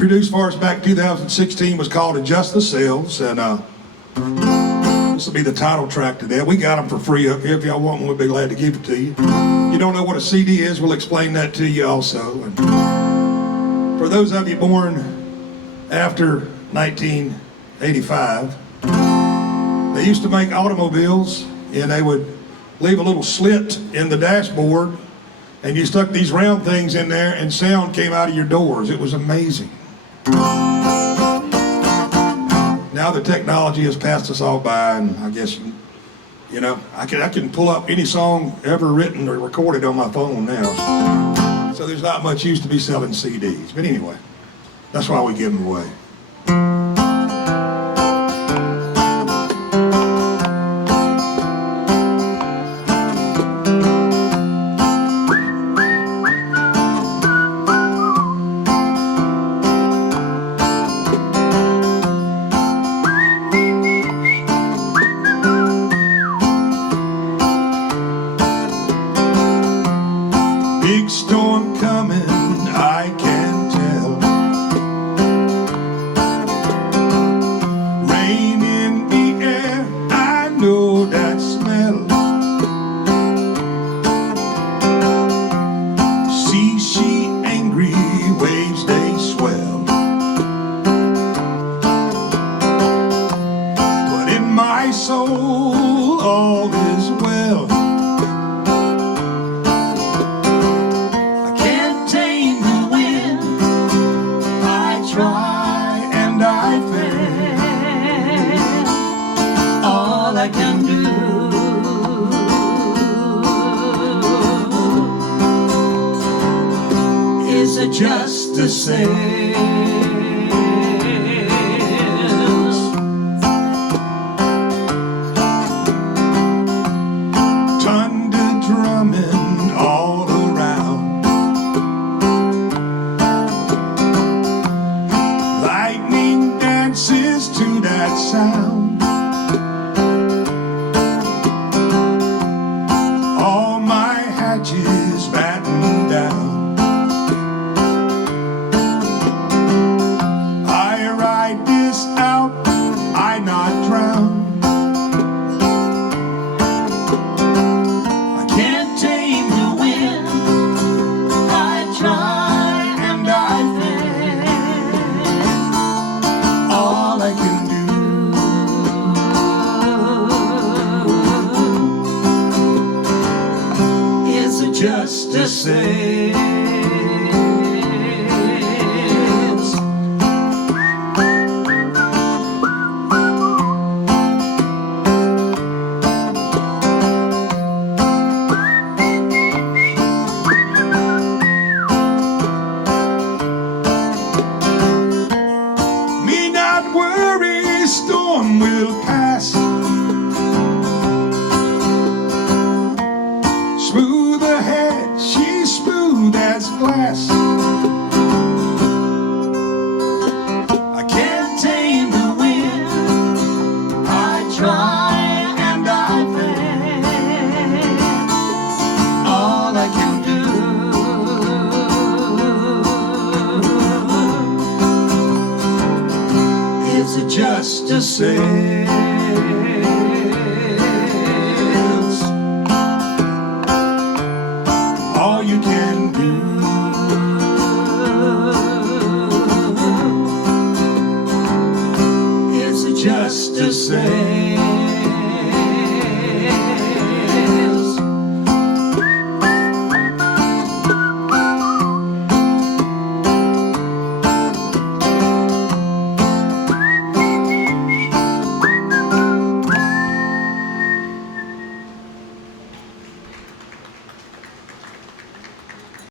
produced for us back in 2016 was called Adjust the Sails, and this will be the title track to that. We got them for free up here. If y'all want one, we'd be glad to give it to you. You don't know what a CD is, we'll explain that to you also. And for those of you born after 1985, they used to make automobiles, and they would leave a little slit in the dashboard, and you stuck these round things in there and sound came out of your doors. It was amazing. Now the technology has passed us all by, and I guess, you know, I can pull up any song ever written or recorded on my phone now. So there's not much use to be selling CDs. But anyway, that's why we give them away. Big storm coming, I can tell. Rain in the air, I know that smell. Sea she angry, waves they swell. But in my soul, all is well. And I fail. All I can do is adjust the sails. Thunder drumming all around. Dances to that sound. All my hatches battened down. I ride this out, I not drown. I can't tame the wind. I try and I fail. All I can do is adjust the sails. Worry, storm will pass. Smooth ahead, she's smooth as glass. I can't tame the wind. I try and I fail. All I can do is adjust the sails. All you can do is adjust the sails.